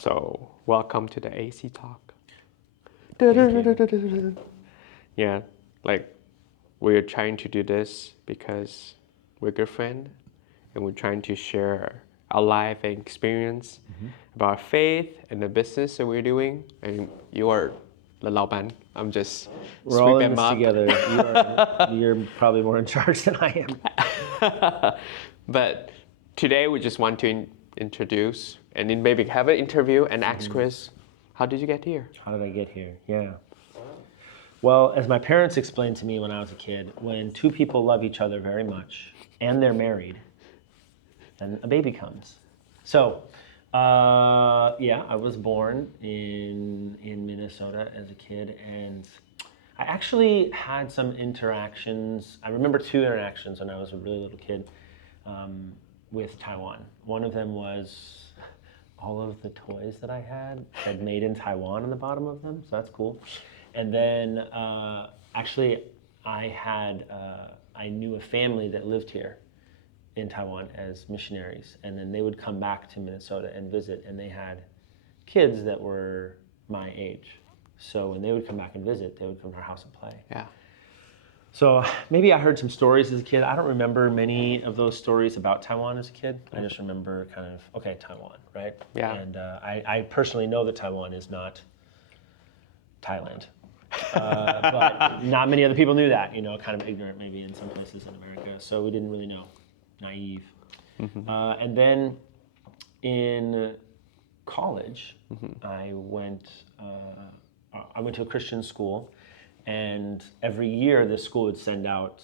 So, welcome to the AC Talk. Thank Yeah, like we're trying to do this because we're good friends and we're trying to share our life and experience about faith and the business that we're doing. And you are the 老板. I'm just We're all sweep in them this up. together. You're probably more in charge than I am. But today we just want to introduce and then maybe have an interview and ask Chris, how did you get here? How did I get here? Yeah. Well, as my parents explained to me when I was a kid, when two people love each other very much and they're married, then a baby comes. So, yeah, I was born in Minnesota as a kid, and I actually had some interactions. I remember two interactions when I was a really little kid with Taiwan. One of them was all of the toys that I had made in Taiwan on the bottom of them, so that's cool. And then actually, I knew a family that lived here in Taiwan as missionaries, and then they would come back to Minnesota and visit, and they had kids that were my age. So when they would come back and visit, they would come to our house and play. Yeah. So maybe I heard some stories as a kid. I don't remember many of those stories about Taiwan as a kid. I just remember kind of, okay, Taiwan, right? Yeah. And I personally know that Taiwan is not Thailand. But not many other people knew that, kind of ignorant maybe in some places in America. So we didn't really know, naive. And then in college, I went to a Christian school, and every year the school would send out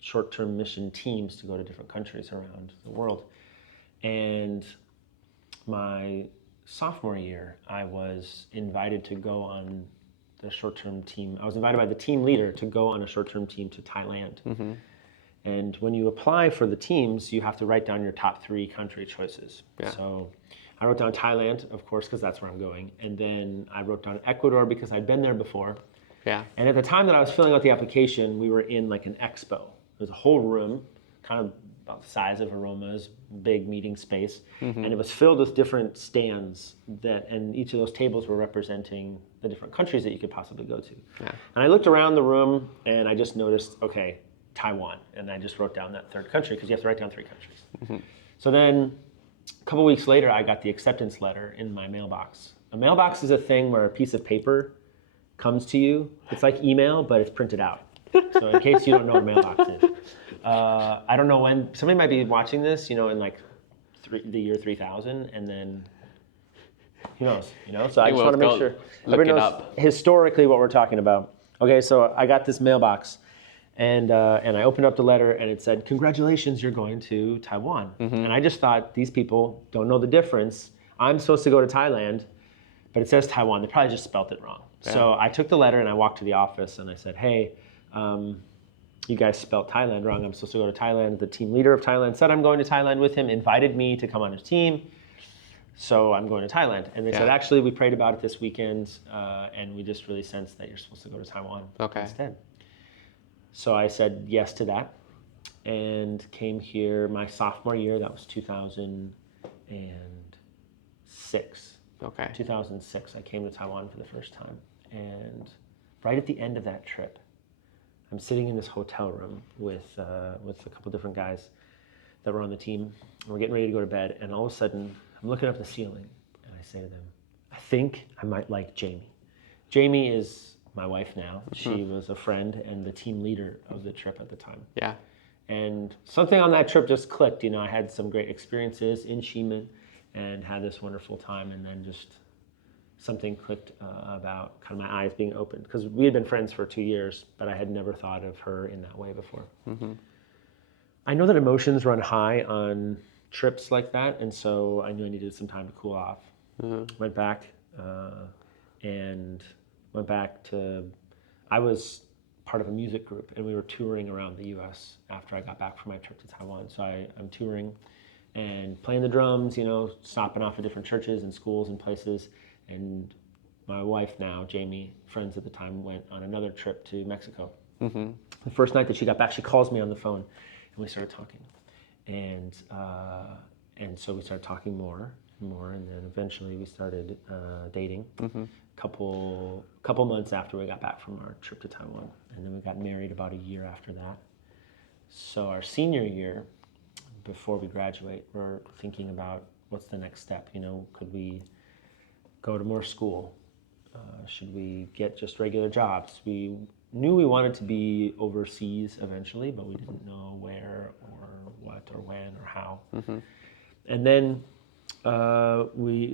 short-term mission teams to go to different countries around the world. And my sophomore year, I was invited to go on the short-term team. I was invited by the team leader to go on a short-term team to Thailand. And when you apply for the teams, you have to write down your top 3 country choices. Yeah. So I wrote down Thailand, of course, because that's where I'm going. And then I wrote down Ecuador because I'd been there before. Yeah. And at the time that I was filling out the application, we were in like an expo. There was a whole room, kind of about the size of Aroma's, big meeting space. And it was filled with different stands and each of those tables were representing the different countries that you could possibly go to. Yeah. And I looked around the room and I just noticed, okay, Taiwan. And I just wrote down that third country because you have to write down 3 countries. So then a couple weeks later, I got the acceptance letter in my mailbox. A mailbox is a thing where a piece of paper comes to you. It's like email, but it's printed out. So in case you don't know what a mailbox is. I don't know when, somebody might be watching this, in like the year 3000, and then who knows, So I just want to make sure everybody knows historically what we're talking about. Okay, so I got this mailbox, and I opened up the letter, and it said, "Congratulations, you're going to Taiwan." And I just thought, these people don't know the difference. I'm supposed to go to Thailand, but it says Taiwan. They probably just spelt it wrong. Yeah. So I took the letter and I walked to the office and I said, "Hey, you guys spelled Thailand wrong. I'm supposed to go to Thailand." The team leader of Thailand said I'm going to Thailand with him, invited me to come on his team. So I'm going to Thailand. And they said, actually, we prayed about it this weekend, and we just really sensed that you're supposed to go to Taiwan instead. So I said yes to that and came here my sophomore year. That was 2006. Okay. 2006, I came to Taiwan for the first time. And right at the end of that trip, I'm sitting in this hotel room with a couple different guys that were on the team. And we're getting ready to go to bed. And all of a sudden, I'm looking up at the ceiling. And I say to them, I think I might like Jamie. Jamie is my wife now. She was a friend and the team leader of the trip at the time. Yeah. And something on that trip just clicked. I had some great experiences in Ximen and had this wonderful time, and then just something clicked about kind of my eyes being opened, because we had been friends for 2 years, but I had never thought of her in that way before. I know that emotions run high on trips like that, and so I knew I needed some time to cool off. Went back I was part of a music group, and we were touring around the US after I got back from my trip to Taiwan. So I'm touring and playing the drums, stopping off at different churches and schools and places. And my wife now, Jamie, friends at the time, went on another trip to Mexico. The first night that she got back, she calls me on the phone, and we started talking. And and so we started talking more and more, and then eventually we started dating. Couple months after we got back from our trip to Taiwan, and then we got married about a year after that. So our senior year, before we graduate, we're thinking about what's the next step. Could we go to more school? Should we get just regular jobs? We knew we wanted to be overseas eventually, but we didn't know where or what or when or how. And then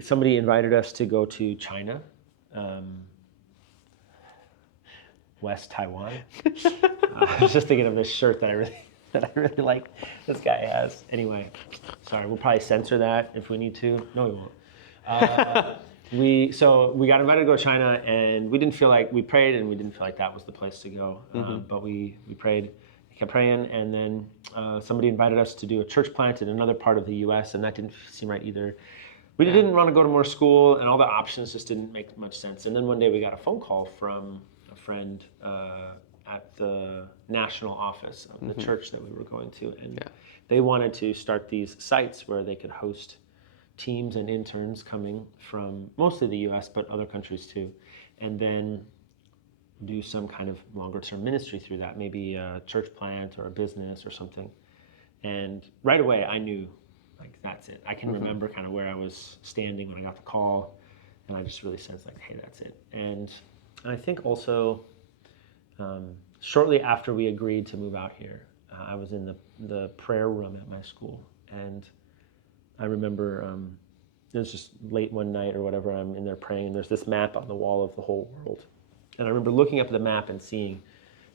somebody invited us to go to China, West Taiwan. I was just thinking of this shirt that I really like. This guy has. Anyway, sorry, we'll probably censor that if we need to. No, we won't. We got invited to go to China, and we prayed, and we didn't feel like that was the place to go. But we prayed, kept praying, and then somebody invited us to do a church plant in another part of the U.S., and that didn't seem right either. We didn't want to go to more school, and all the options just didn't make much sense. And then one day we got a phone call from a friend at the national office of the church that we were going to, and they wanted to start these sites where they could host teams and interns coming from mostly the U.S., but other countries too, and then do some kind of longer term ministry through that, maybe a church plant or a business or something. And right away I knew, like, that's it. I can remember kind of where I was standing when I got the call, and I just really sensed like, hey, that's it. And I think also shortly after we agreed to move out here, I was in the prayer room at my school, and I remember it was just late one night or whatever, I'm in there praying, and there's this map on the wall of the whole world. And I remember looking up at the map and seeing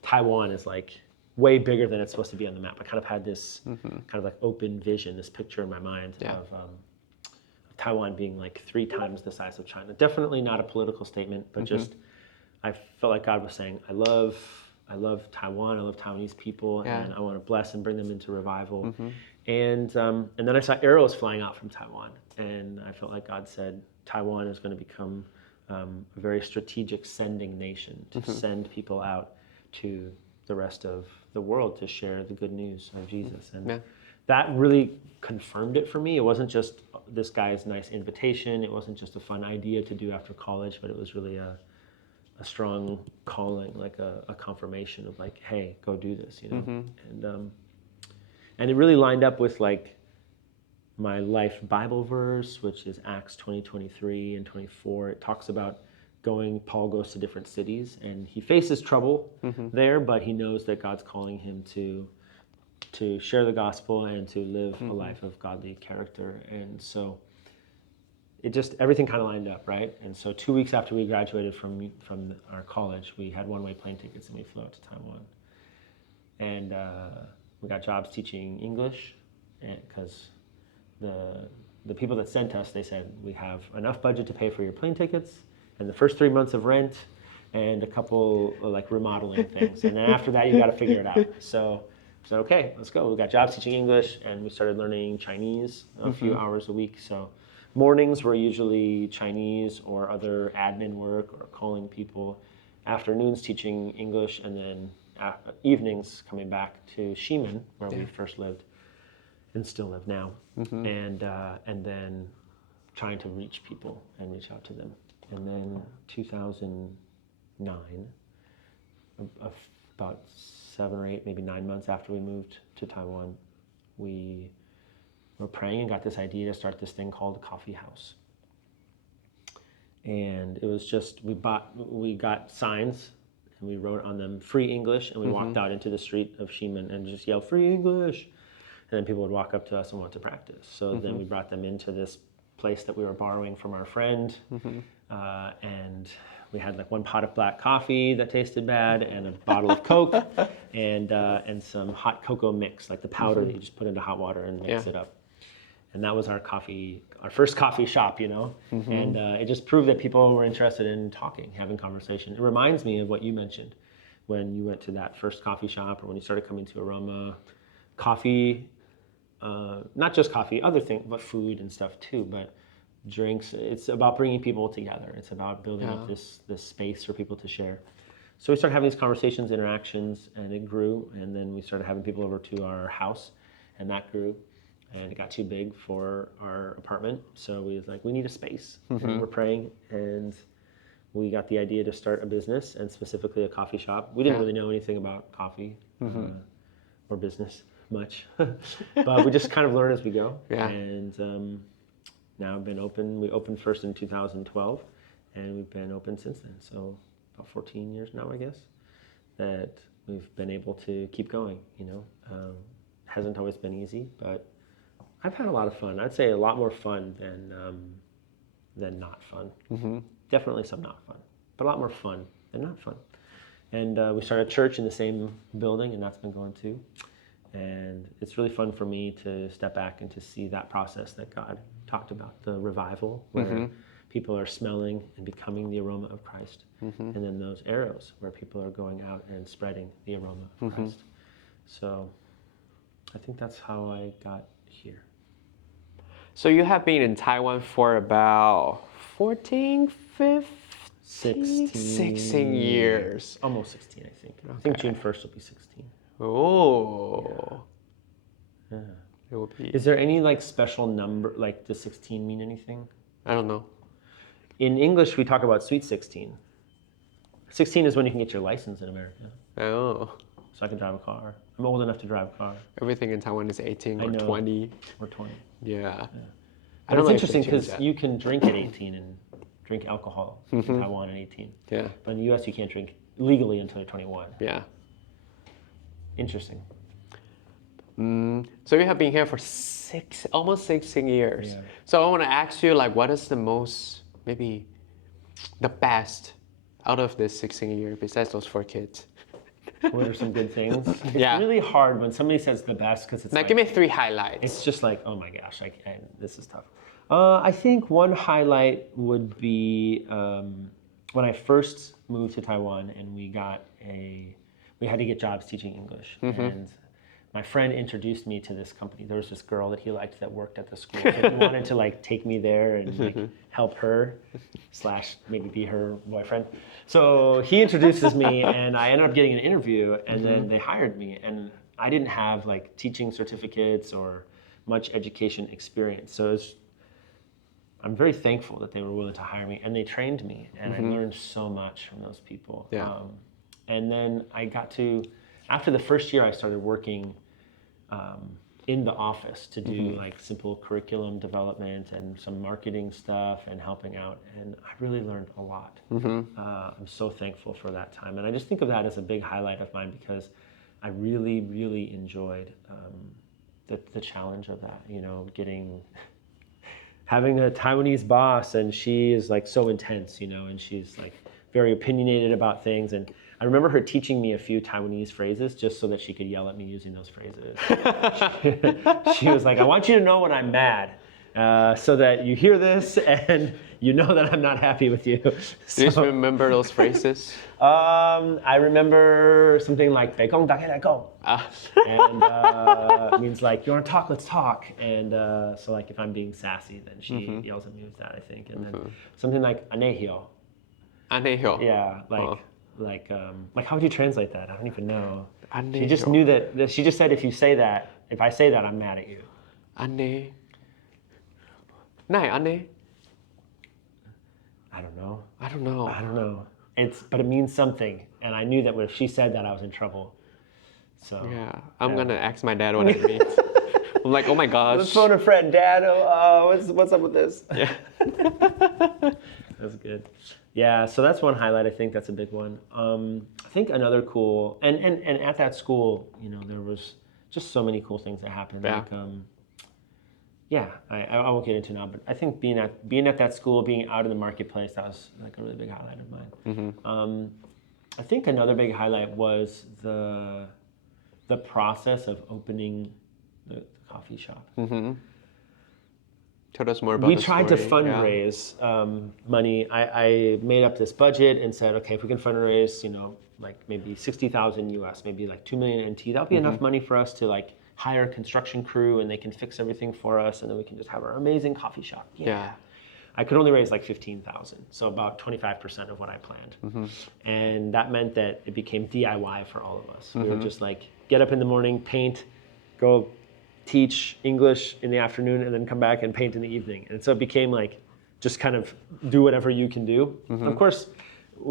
Taiwan is like way bigger than it's supposed to be on the map. I kind of had this kind of like open vision, this picture in my mind of Taiwan being like 3 times the size of China. Definitely not a political statement, but just I felt like God was saying, I love Taiwan, I love Taiwanese people, and I want to bless and bring them into revival. And then I saw arrows flying out from Taiwan, and I felt like God said Taiwan is going to become a very strategic sending nation to send people out to the rest of the world to share the good news of Jesus. And that really confirmed it for me. It wasn't just this guy's nice invitation. It wasn't just a fun idea to do after college, but it was really a strong calling, like a confirmation of like, hey, go do this, And it really lined up with like my life Bible verse, which is Acts 20:23 and 24. It talks about Paul goes to different cities, and he faces trouble there, but he knows that God's calling him to share the gospel and to live a life of godly character. And so everything kind of lined up, right? And so 2 weeks after we graduated from our college, we had one-way plane tickets and we flew out to Taiwan. And we got jobs teaching English, because the people that sent us, they said, we have enough budget to pay for your plane tickets and the first 3 months of rent and a couple like remodeling things. And then after that, you got to figure it out. So okay, let's go. We got jobs teaching English, and we started learning Chinese a few hours a week. So mornings were usually Chinese or other admin work or calling people. Afternoons teaching English, and then evenings coming back to Ximen, where we first lived and still live now, and then trying to reach people and reach out to them. And then 2009, about 7 or 8, maybe 9 months after we moved to Taiwan, we were praying and got this idea to start this thing called Coffee House. And it was just, we got signs and we wrote on them free English, and we walked out into the street of Ximen and just yelled free English. And then people would walk up to us and want to practice. So then we brought them into this place that we were borrowing from our friend. And we had like 1 pot of black coffee that tasted bad, and a bottle of Coke, and some hot cocoa mix, like the powder that you just put into hot water and mix it up. And that was our first coffee shop, And it just proved that people were interested in talking, having conversation. It reminds me of what you mentioned when you went to that first coffee shop, or when you started coming to Aroma. Coffee, not just coffee, other things, but food and stuff too, but drinks. It's about bringing people together. It's about building up this space for people to share. So we started having these conversations, interactions, and it grew. And then we started having people over to our house, and that grew. and it got too big for our apartment. So we was like, we need a space. And we're praying, and we got the idea to start a business, and specifically a coffee shop. We didn't really know anything about coffee or business much, but we just kind of learn as we go. Yeah. And now I've been open. We opened first in 2012, and we've been open since then. So about 14 years now, I guess, that we've been able to keep going. Hasn't always been easy, but I've had a lot of fun. I'd say a lot more fun than not fun. Definitely some not fun, but a lot more fun than not fun. And we started a church in the same building, and that's been going too. And it's really fun for me to step back and to see that process that God talked about, the revival, where people are smelling and becoming the aroma of Christ. And then those arrows where people are going out and spreading the aroma of Christ. So I think that's how I got here. So you have been in Taiwan for about 14, 15, 16 years. Almost 16, I think. I think June 1st will be 16. Oh. Yeah. It will be. Is there any like special number, like does 16 mean anything? I don't know. In English, we talk about sweet 16. 16 is when you can get your license in America. Oh. So I can drive a car. I'm old enough to drive a car. Everything in Taiwan is 18 I or know. 20. Or 20. Yeah. But it's interesting because that. you can drink at 18 and drink alcohol in Taiwan at 18. Yeah. But in the US, you can't drink legally until you're 21. Yeah. Interesting. So you have been here for almost 16 years. Yeah. So I want to ask you, like, what is the most, maybe, the best out of this 16 years besides those 4 kids? What are some good things? It's Yeah. really hard when somebody says the best because it's Now, like, give me 3 highlights. it's just like, oh my gosh, this is tough. I think one highlight would be when I first moved to Taiwan and we had to get jobs teaching English. And my friend introduced me to this company. There was this girl that he liked that worked at the school. So he wanted to like take me there and like help her / maybe be her boyfriend. So he introduces me and I ended up getting an interview and then they hired me. And I didn't have like teaching certificates or much education experience. So I'm very thankful that they were willing to hire me and they trained me and I learned so much from those people. Yeah. And then I got to, after the first year I started working in the office to do like simple curriculum development and some marketing stuff and helping out. And I really learned a lot. I'm so thankful for that time. And I just think of that as a big highlight of mine because I really, really enjoyed the challenge of that, having a Taiwanese boss and she is like so intense, and she's like very opinionated about things. And I remember her teaching me a few Taiwanese phrases just so that she could yell at me using those phrases. She was like, I want you to know when I'm mad so that you hear this and you know that I'm not happy with you. Do you remember those phrases? I remember something like 北宫打开来讲 and means like, you want to talk, let's talk. And so like if I'm being sassy, then she yells at me with that, I think. And then something like anehio. Anehyo. Yeah, like how would you translate that? I don't even know. Anehyo. She just knew that she just said if I say that, I'm mad at you. Ane. Nai, ane. I don't know. I don't know. But it means something, and I knew that if she said that, I was in trouble. So Yeah, I'm gonna ask my dad what it means. I'm like, oh my gosh. let's phone a friend, Dad. What's up with this? Yeah. That's good. Yeah, so that's one highlight. I think that's a big one. I think another cool, and at that school, there was just so many cool things that happened. Yeah. Like, I won't get into now, but I think being at that school, being out in the marketplace, that was like a really big highlight of mine. I think another big highlight was the process of opening the coffee shop. Tell us more about We the tried to story. fundraise money. I made up this budget and said, okay, if we can fundraise, like maybe 60,000 US, maybe like 2 million NT, that'll be enough money for us to like hire a construction crew and they can fix everything for us and then we can just have our amazing coffee shop. Yeah. I could only raise like 15,000, so about 25% of what I planned. And that meant that it became DIY for all of us. We would just like get up in the morning, paint, go teach English in the afternoon, and then come back and paint in the evening. And so it became like, just kind of do whatever you can do. Of course,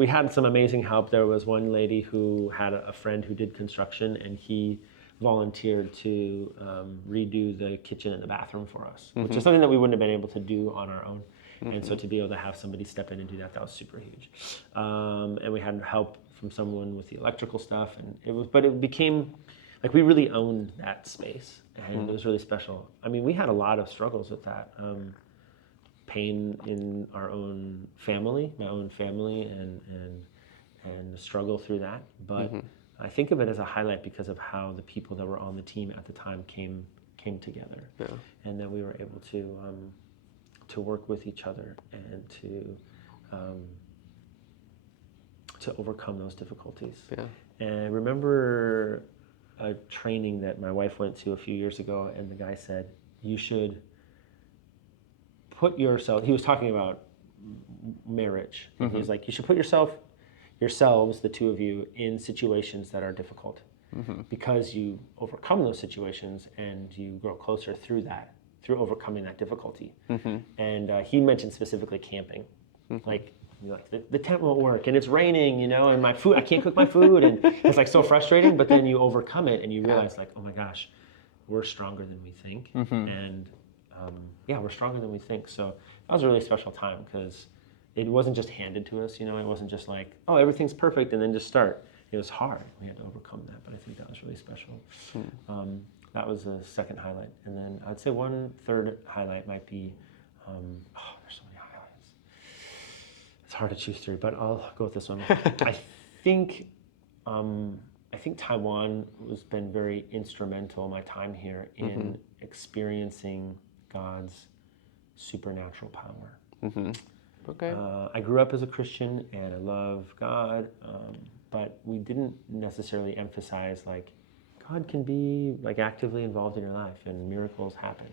we had some amazing help. There was one lady who had a friend who did construction, and he volunteered to redo the kitchen and the bathroom for us, which is something that we wouldn't have been able to do on our own. And so to be able to have somebody step in and do that, that was super huge. And we had help from someone with the electrical stuff, and it became like we really owned that space, and it was really special. I mean, we had a lot of struggles with that. Pain in our own family, my own family, and struggle through that. But I think of it as a highlight because of how the people that were on the team at the time came together, and that we were able to work with each other and to overcome those difficulties. And I remember a training that my wife went to a few years ago, and the guy said, "You should put yourself," he was talking about marriage. And he was like, "You should put yourselves, the two of you, in situations that are difficult, because you overcome those situations and you grow closer through overcoming that difficulty." And he mentioned specifically camping. Like the tent won't work, and it's raining, and my food, I can't cook my food, and it's like so frustrating, but then you overcome it and you realize like, oh my gosh, we're stronger than we think. And we're stronger than we think. So that was a really special time because it wasn't just handed to us, it wasn't just like, oh, everything's perfect and then just start. It was hard. We had to overcome that, but I think that was really special. That was a second highlight. And then I'd say one third highlight might be, there's so many highlights. It's hard to choose three, but I'll go with this one. I think Taiwan has been very instrumental, my time here, in experiencing God's supernatural power. Okay. I grew up as a Christian and I love God, but we didn't necessarily emphasize like God can be like actively involved in your life and miracles happen.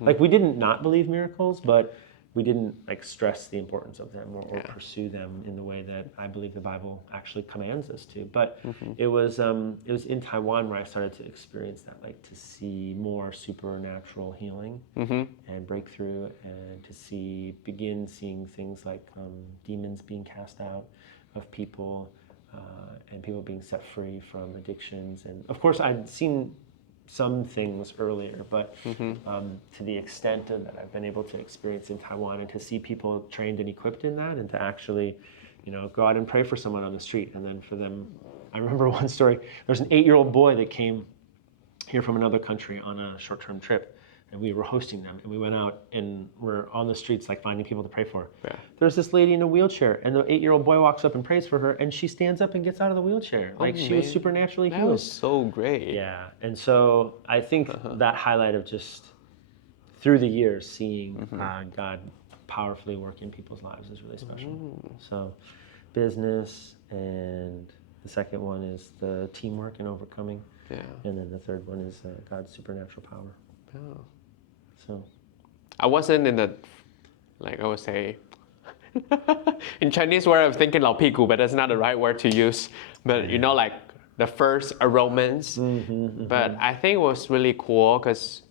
Like we didn't not believe miracles, but we didn't like stress the importance of them or pursue them in the way that I believe the Bible actually commands us to. But it was in Taiwan where I started to experience that, like to see more supernatural healing and breakthrough, and to begin seeing things like demons being cast out of people, and people being set free from addictions. And of course, I'd seen some things earlier, but to the extent that I've been able to experience in Taiwan, and to see people trained and equipped in that, and to actually, go out and pray for someone on the street, and then for them, I remember one story. There's an 8-year-old boy that came here from another country on a short-term trip, and we were hosting them, and we went out and we're on the streets like finding people to pray for. There's this lady in a wheelchair, and the 8-year-old boy walks up and prays for her, and she stands up and gets out of the wheelchair. Like she was supernaturally healed. That was so great. Yeah, and so I think that highlight of just through the years seeing God powerfully work in people's lives is really special. So business, and the second one is the teamwork and overcoming. And then the third one is God's supernatural power. So I wasn't in the, like I would say, in Chinese word I'm thinking 老屁股, but that's not the right word to use. But like the first aromas. But I think it was really cool because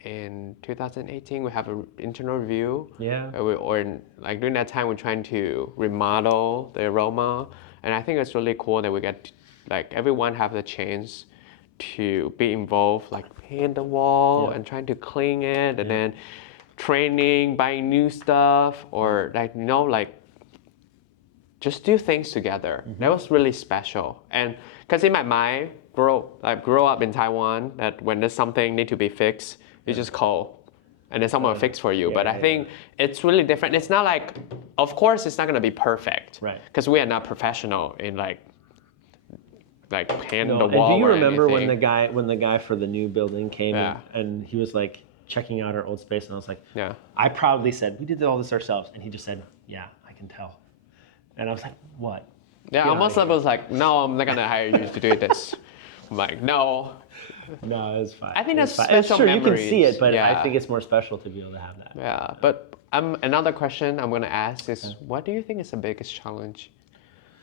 in 2018 we have an internal review. Like during that time we're trying to remodel the aroma, and I think it's really cool that we get like everyone have the chance to be involved, like paint the wall and trying to clean it, and then training, buying new stuff, or like just do things together. That was really special. And because in my mind, grow up in Taiwan, that when there's something need to be fixed, you just call and then someone will fix for you. But I think it's really different. It's not like, of course it's not gonna be perfect, because we are not professional in like paint the wall. And do you remember anything. when the guy for the new building came and he was like checking out our old space, and I was like, I proudly said, we did all this ourselves, and he just said, yeah, I can tell. And I was like, what? Yeah, almost I was like, no, I'm not gonna hire you to do this. I'm like, no. No, it's fine. I think that's fine. special Sure, memories. you can see it, but I think it's more special to be able to have that. Yeah, but another question I'm gonna ask is, what do you think is the biggest challenge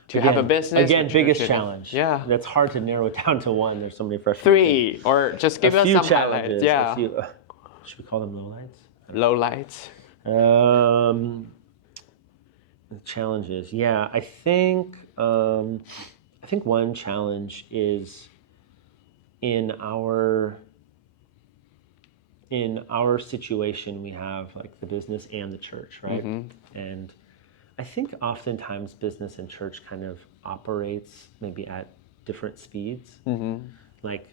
to have a business. Again, or biggest to- challenge. Yeah. That's hard to narrow it down to one. There's so many fresh. 3, or just give a us few some challenges. highlights. Yeah. A few, should we call them lowlights? Low lights. The challenges. Yeah, I think one challenge is in our situation we have like the business and the church, right? And I think oftentimes business and church kind of operates maybe at different speeds. Like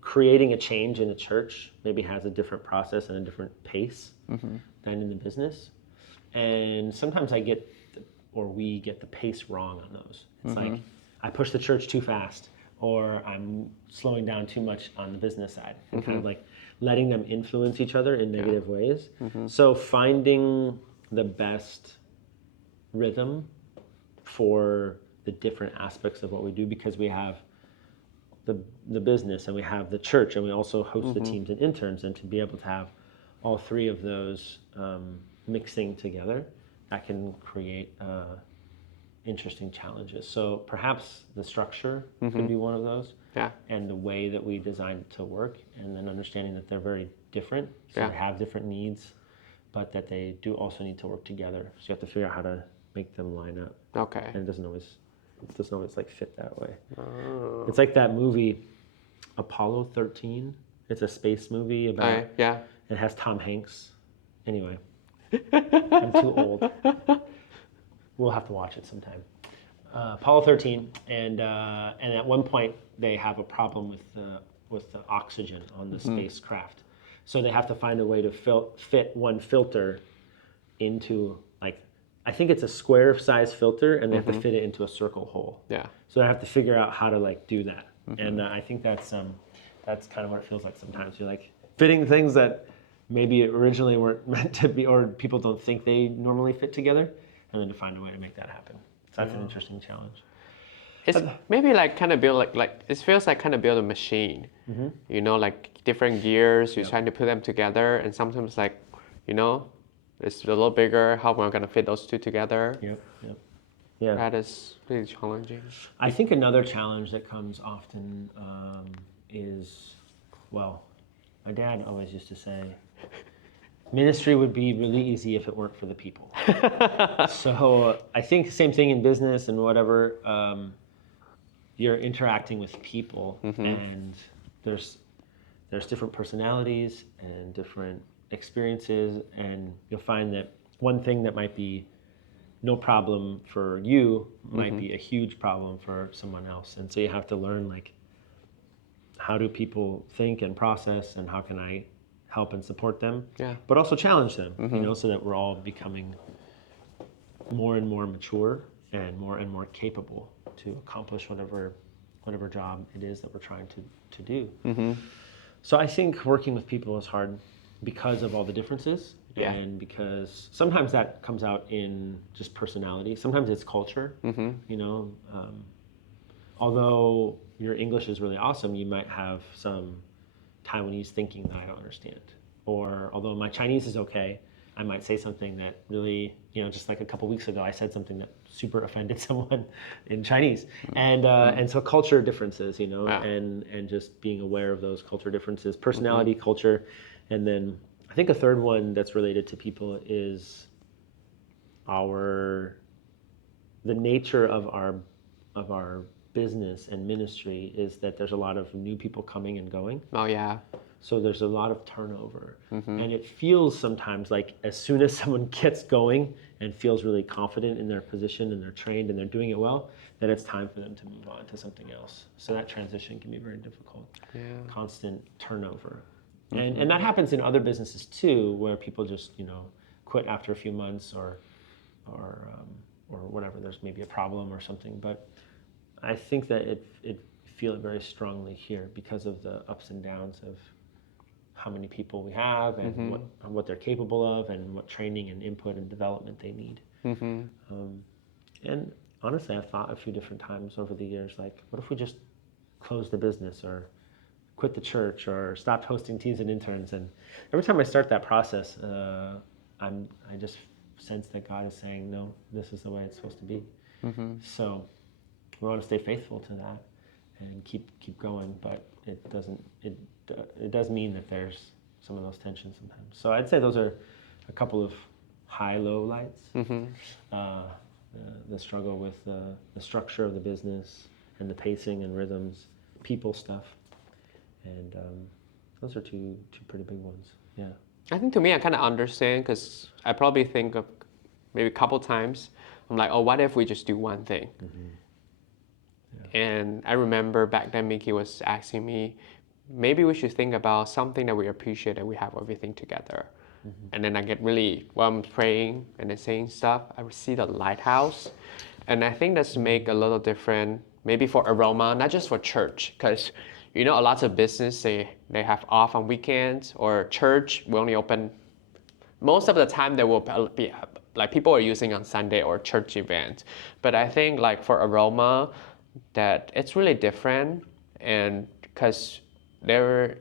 creating a change in a church maybe has a different process and a different pace than in the business. And sometimes we get the pace wrong on those. It's like I push the church too fast, or I'm slowing down too much on the business side, and kind of like letting them influence each other in negative ways. So finding the best rhythm for the different aspects of what we do, because we have the business and we have the church and we also host the teams and interns, and to be able to have all three of those mixing together, that can create interesting challenges. So perhaps the structure could be one of those, and the way that we design it to work, and then understanding that they're very different, so they have different needs, but that they do also need to work together. So you have to figure out how to make them line up. Okay. And it doesn't always like fit that way. It's like that movie Apollo 13. It's a space movie about it has Tom Hanks. Anyway, I'm too old. We'll have to watch it sometime. Apollo 13, and at one point they have a problem with the oxygen on the spacecraft, so they have to find a way to fit one filter into, like, I think it's a square size filter, and they have to fit it into a circle hole. Yeah. So they have to figure out how to like do that, and I think that's kind of what it feels like sometimes. You're like fitting things that maybe originally weren't meant to be, or people don't think they normally fit together, and then to find a way to make that happen. So that's an interesting challenge. It's maybe like kind of build like it feels like kind of build a machine. You know, like different gears. You're trying to put them together, and sometimes like, you know, it's a little bigger. How am I going to fit those two together? Yeah. That is really challenging. I think another challenge that comes often is, well, my dad always used to say, ministry would be really easy if it weren't for the people. So I think same thing in business and whatever. You're interacting with people, and there's different personalities and different experiences, and you'll find that one thing that might be no problem for you might be a huge problem for someone else. And so you have to learn, like, how do people think and process, and how can I help and support them, but also challenge them, you know, so that we're all becoming more and more mature and more capable to accomplish whatever job it is that we're trying to do. So I think working with people is hard because of all the differences, and because sometimes that comes out in just personality. Sometimes it's culture, you know. Although your English is really awesome, you might have some Taiwanese thinking that I don't understand. Or although my Chinese is okay, I might say something that really, you know, just like a couple weeks ago, I said something that super offended someone in Chinese. And so culture differences, you know, and just being aware of those culture differences, personality, culture. And then I think a third one that's related to people is the nature of our business and ministry is that there's a lot of new people coming and going. Oh yeah. So there's a lot of turnover, and it feels sometimes like as soon as someone gets going and feels really confident in their position and they're trained and they're doing it well, then it's time for them to move on to something else. So that transition can be very difficult. Constant turnover, and that happens in other businesses too, where people just, you know, quit after a few months or whatever. There's maybe a problem or something, but I think that it feel it very strongly here because of the ups and downs of how many people we have and what they're capable of and what training and input and development they need. And honestly, I've thought a few different times over the years, like, what if we just closed the business or quit the church or stopped hosting teams and interns? And every time I start that process, I just sense that God is saying, no, this is the way it's supposed to be. So we want to stay faithful to that and keep going, but it does mean that there's some of those tensions sometimes. So I'd say those are a couple of high-low lights. The struggle with the structure of the business and the pacing and rhythms, people stuff, and those are two pretty big ones. Yeah. I think to me, I kind of understand because I probably think of maybe a couple times. I'm like, oh, what if we just do one thing? And I remember back then Mickey was asking me, maybe we should think about something that we appreciate and we have everything together. And then I get really, while I'm praying and then saying stuff, I would see the lighthouse. And I think that's make a little different, maybe for Aroma, not just for church, because you know, a lot of business, they have off on weekends, or church, we only open, most of the time there will be, like people are using on Sunday or church events. But I think like for Aroma, that it's really different, and because there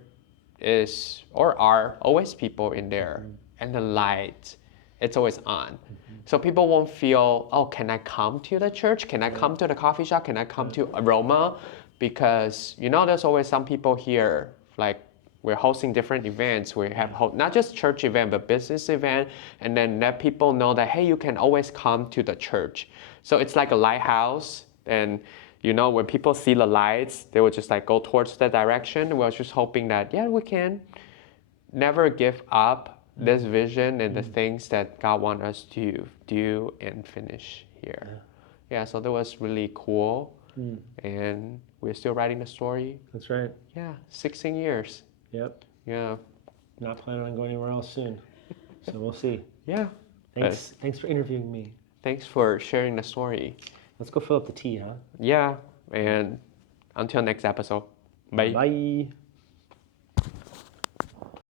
is or are always people in there, and the light, it's always on. So people won't feel, oh, can I come to the church? Can I come to the coffee shop? Can I come to Aroma? Because you know, there's always some people here, like we're hosting different events. We have not just church event, but business event, and then let people know that, hey, you can always come to the church. So it's like a lighthouse, and you know, when people see the lights, they will just like go towards that direction. We're just hoping that, yeah, we can never give up this vision and the things that God wants us to do and finish here. Yeah, so that was really cool. And we're still writing the story. That's right. Yeah, 16 years. Yep. Yeah. Not planning on going anywhere else soon. So we'll see. Yeah. Thanks for interviewing me. Thanks for sharing the story. Let's go fill up the tea, huh? Yeah, and until next episode. Bye. Bye.